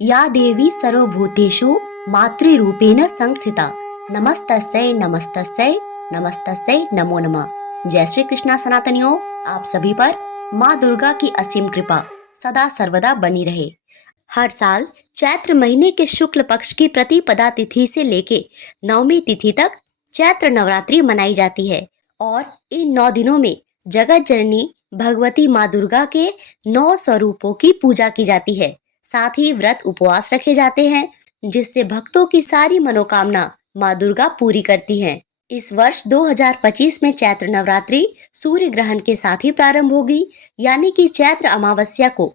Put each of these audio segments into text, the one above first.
या देवी सर्वभूतेषु मातृरूपेण संस्थिता नमस्तस्यै नमस्तस्यै नमस्तस्यै नमो नमः। जय श्री कृष्णा सनातनियों, आप सभी पर माँ दुर्गा की असीम कृपा सदा सर्वदा बनी रहे। हर साल चैत्र महीने के शुक्ल पक्ष की प्रतिपदा तिथि से लेके नवमी तिथि तक चैत्र नवरात्रि मनाई जाती है और इन 9 दिनों में जगत जननी भगवती माँ दुर्गा के 9 स्वरूपों की पूजा की जाती है। साथ ही व्रत उपवास रखे जाते हैं जिससे भक्तों की सारी मनोकामना माँ दुर्गा पूरी करती हैं। इस वर्ष 2025 में चैत्र नवरात्रि सूर्य ग्रहण के साथ ही प्रारंभ होगी, यानी कि चैत्र अमावस्या को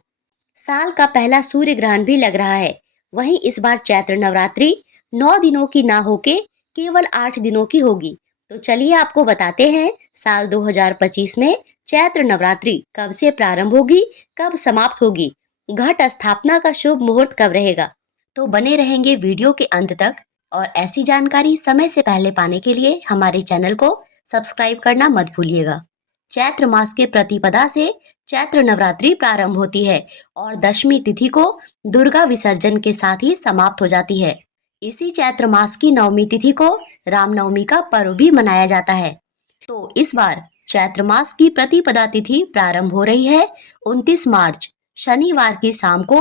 साल का पहला सूर्य ग्रहण भी लग रहा है। वहीं इस बार चैत्र नवरात्रि 9 दिनों की ना होके केवल 8 दिनों की होगी। तो चलिए आपको बताते हैं साल 2025 में चैत्र नवरात्रि कब से प्रारंभ होगी, कब समाप्त होगी, घट स्थापना का शुभ मुहूर्त कब रहेगा। तो बने रहेंगे वीडियो के अंत तक और ऐसी जानकारी समय से पहले पाने के लिए हमारे चैनल को सब्सक्राइब करना मत भूलिएगा। चैत्र मास के प्रतिपदा से चैत्र नवरात्रि प्रारंभ होती है और दशमी तिथि को दुर्गा विसर्जन के साथ ही समाप्त हो जाती है। इसी चैत्र मास की नवमी तिथि को रामनवमी का पर्व भी मनाया जाता है। तो इस बार चैत्र मास की प्रतिपदा तिथि प्रारंभ हो रही है 29 मार्च शनिवार की शाम को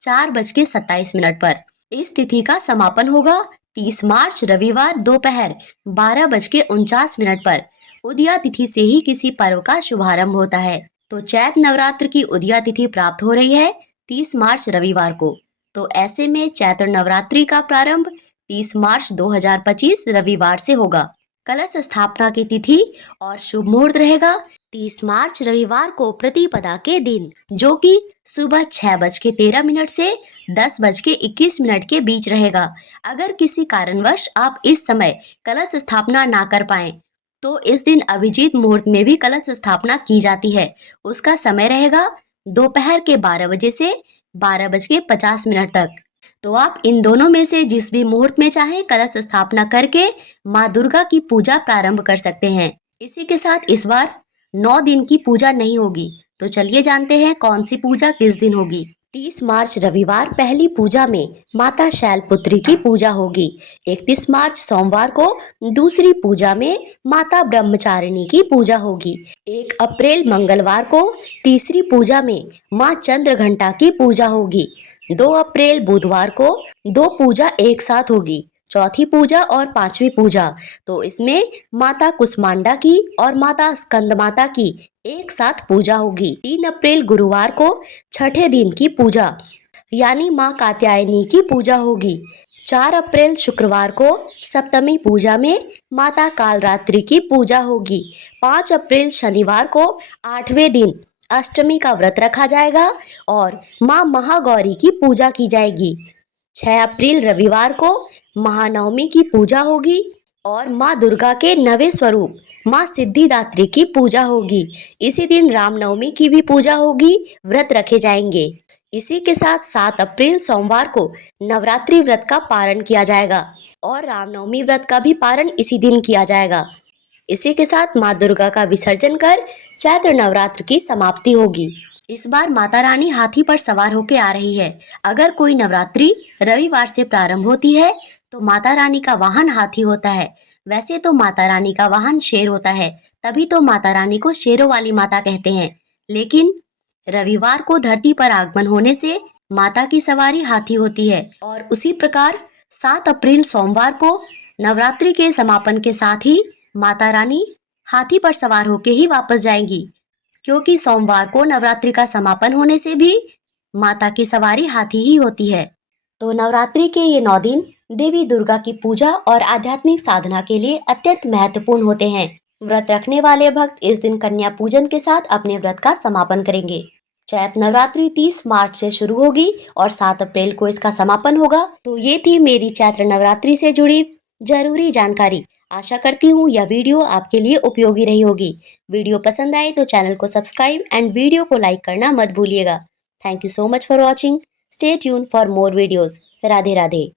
4:27 पर। इस तिथि का समापन होगा 30 मार्च रविवार दोपहर 12:49 पर। उदया तिथि से ही किसी पर्व का शुभारंभ होता है। तो चैत्र नवरात्र की उदया तिथि प्राप्त हो रही है 30 मार्च रविवार को। तो ऐसे में चैत्र नवरात्रि का प्रारंभ 30 मार्च 2025 रविवार से होगा। कलश स्थापना की तिथि और शुभ मुहूर्त रहेगा 30 मार्च रविवार को प्रतिपदा के दिन, जो कि सुबह 6:13 से 10:21 के बीच रहेगा। अगर किसी कारणवश आप इस समय कलश स्थापना ना कर पाए तो इस दिन अभिजीत मुहूर्त में भी कलश स्थापना की जाती है। उसका समय रहेगा दोपहर के 12 बजे से 12:50 तक। तो आप इन दोनों में से जिस भी मुहूर्त में चाहें कलश स्थापना करके माँ दुर्गा की पूजा प्रारंभ कर सकते हैं। इसी के साथ इस बार 9 दिन की पूजा नहीं होगी। तो चलिए जानते हैं कौन सी पूजा किस दिन होगी। 30 मार्च रविवार पहली पूजा में माता शैलपुत्री की पूजा होगी। 31 मार्च सोमवार को दूसरी पूजा में माता ब्रह्मचारिणी की पूजा होगी। 1 अप्रैल मंगलवार को तीसरी पूजा में माँ चंद्रघंटा की पूजा होगी। 2 अप्रैल बुधवार को 2 पूजा एक साथ होगी, चौथी पूजा और पांचवी पूजा तो इसमें माता कुष्मांडा की और माता स्कंद माता की एक साथ पूजा होगी। 3 अप्रैल गुरुवार को छठे दिन की पूजा यानी माँ कात्यायनी की पूजा होगी। 4 अप्रैल शुक्रवार को सप्तमी पूजा में माता कालरात्रि की पूजा होगी। 5 अप्रैल शनिवार को 8वें दिन अष्टमी का व्रत रखा जाएगा और माँ महागौरी की पूजा की जाएगी। 6 अप्रैल रविवार को महानवमी की पूजा होगी और माँ दुर्गा के 9वें स्वरूप माँ सिद्धिदात्री की पूजा होगी। इसी दिन रामनवमी की भी पूजा होगी, व्रत रखे जाएंगे। इसी के साथ 7 अप्रैल सोमवार को नवरात्रि व्रत का पारण किया जाएगा और रामनवमी व्रत का भी पारण इसी दिन किया जाएगा। इसी के साथ माँ दुर्गा का विसर्जन कर चैत्र नवरात्र की समाप्ति होगी। इस बार माता रानी हाथी पर सवार होकर आ रही है। अगर कोई नवरात्रि रविवार से प्रारंभ होती है तो माता रानी का वाहन हाथी होता है। वैसे तो माता रानी का वाहन शेर होता है, तभी तो माता रानी को शेरों वाली माता कहते हैं। लेकिन रविवार को धरती पर आगमन होने से माता की सवारी हाथी होती है। और उसी प्रकार 7 अप्रैल सोमवार को नवरात्रि के समापन के साथ ही माता रानी हाथी पर सवार होकर ही वापस जाएंगी, क्योंकि सोमवार को नवरात्रि का समापन होने से भी माता की सवारी हाथी ही होती है। तो नवरात्रि के ये 9 दिन देवी दुर्गा की पूजा और आध्यात्मिक साधना के लिए अत्यंत महत्वपूर्ण होते हैं। व्रत रखने वाले भक्त इस दिन कन्या पूजन के साथ अपने व्रत का समापन करेंगे। चैत्र नवरात्रि 30 मार्च से शुरू होगी और 7 अप्रैल को इसका समापन होगा। तो ये थी मेरी चैत्र नवरात्रि से जुड़ी जरूरी जानकारी। आशा करती हूँ यह वीडियो आपके लिए उपयोगी रही होगी। वीडियो पसंद आए तो चैनल को सब्सक्राइब एंड वीडियो को लाइक करना मत भूलिएगा। Thank you so much for watching. Stay tune for more videos. Radhe Radhe.